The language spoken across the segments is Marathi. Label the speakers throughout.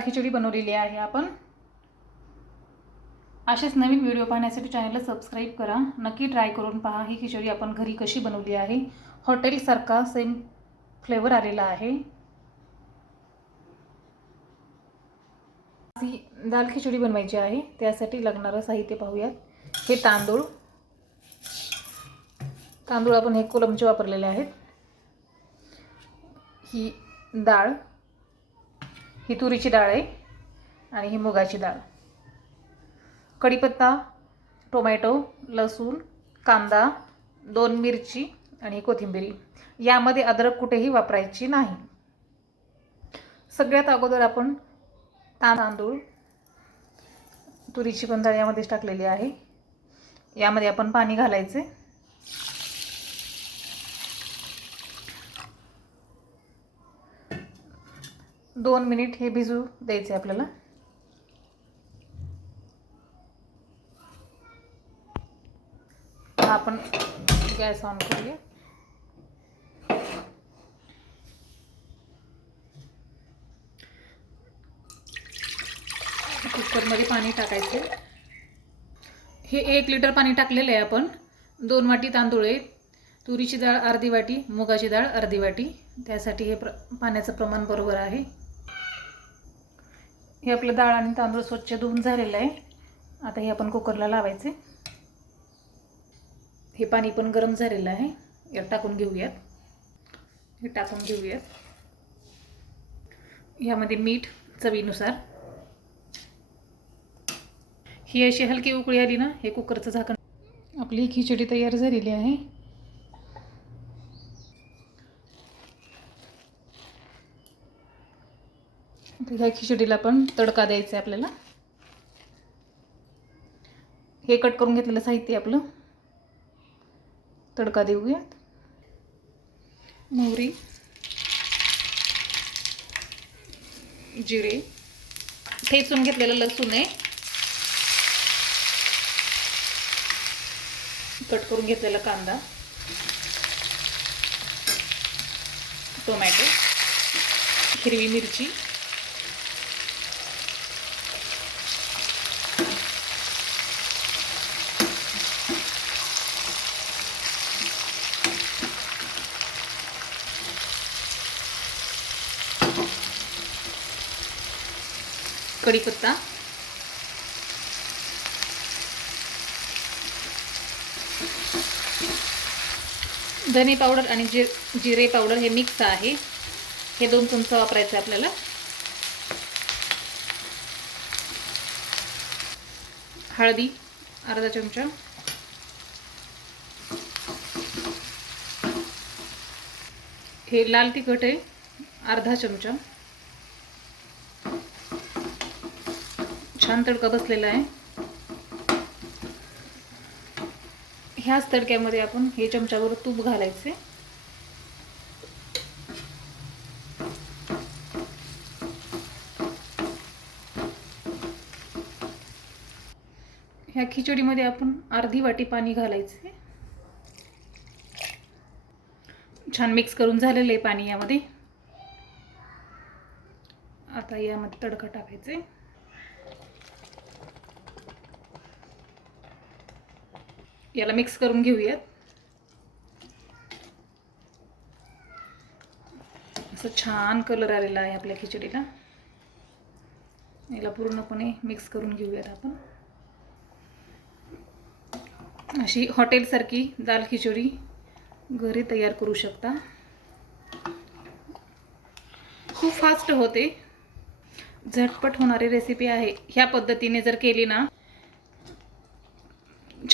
Speaker 1: खिचडी बनवलेली आहे आपण. असेच नवीन व्हिडिओ पाहण्यासाठी चॅनलला सबस्क्राईब करा. नक्की ट्राय करून पहा ही खिचडी आपण घरी कशी बनवली आहे. हॉटेलसारखा सेम फ्लेवर आलेला आहे. ही दाल खिचडी बनवायची आहे. त्यासाठी लागणारं साहित्य पाहूयात. हे तांदूळ. तांदूळ आपण हे कोलमचे वापरलेले आहेत. ही डाळ ही तुरीची डाळ आहे आणि ही मुगाची डाळ. कढीपत्ता टोमॅटो लसूण कांदा दोन मिरची आणि कोथिंबिरी. यामध्ये अद्रक कुठेही वापरायची नाही. सगळ्यात अगोदर आपण तांदूळ तुरीची पण डाळ यामध्येच टाकलेली आहे. यामध्ये आपण पाणी घालायचे. दोन मिनिट हे भिजू द्यायचे आपल्याला. आपण गॅस ऑन करूया. कुकरमध्ये पाणी टाकायचे. हे एक लिटर पाणी टाकलेलं आहे आपण. दोन वाटी तांदूळ आहे तुरीची डाळ अर्धी वाटी मुगाची डाळ अर्धी वाटी. त्यासाठी हे प्र पाण्याचं प्रमाण बरोबर आहे. हे आपलं डाळ आणि तांदूळ स्वच्छ धुवून झालेलं आहे. आता हे आपण कुकरला लावायचे. हे पाणी पण गरम झालेलं आहे. यात टाकून घेऊयात. हे टाकून घेऊयात. यामध्ये मीठ चवीनुसार. ही अशी हलकी उकळी आली ना हे कुकरचं झाकण. आपली खिचडी तयार झालेली आहे. ह्या खिचडीला पण तडका द्यायचा आहे आपल्याला. हे कट करून घेतलेलं साहित्य आपलं. तडका देऊयात. मोहरी जिरे ठेचून घेतलेलं लसूण आहे. कट करून घेतलेला कांदा. टोमॅटो हिरवी मिरची. कढीपत्ता धने पावडर आणि जि जिरे पावडर हे मिक्स आहे. हे दोन चमचा वापरायचं आहे आपल्याला. हळदी अर्धा चमचा. हे लाल तिखट आहे अर्धा चमचा. छान तडका बसलेला आहे. ह्याच तडक्यामध्ये आपण हे चमच्यावर तूप घालायचे. ह्या खिचडीमध्ये आपण अर्धी वाटी पाणी घालायचे. छान मिक्स करून झालेलं आहे पाणी यामध्ये. आता यामध्ये तडका टाकायचे. याला मिक्स करून घेऊयात. असं छान कलर आलेला आहे आपल्या खिचडीला. याला पूर्णपणे मिक्स करून घेऊयात आपण. अशी हॉटेलसारखी दाल खिचडी घरी तयार करू शकता. खूप फास्ट होते. झटपट होणारी रेसिपी आहे. ह्या पद्धतीने जर केली ना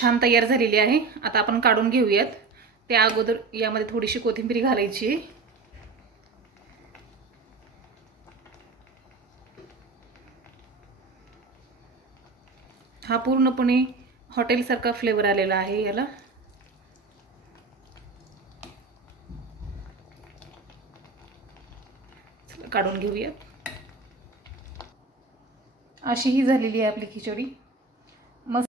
Speaker 1: छान तयार झालेली आहे. आता आपण काढून घेऊयात. त्या अगोदर यामध्ये थोडीशी कोथिंबीर घालायची. हा पूर्णपणे हॉटेलसारखा फ्लेवर आलेला आहे याला. काढून घेऊयात. अशी ही झालेली आहे आपली खिचडी.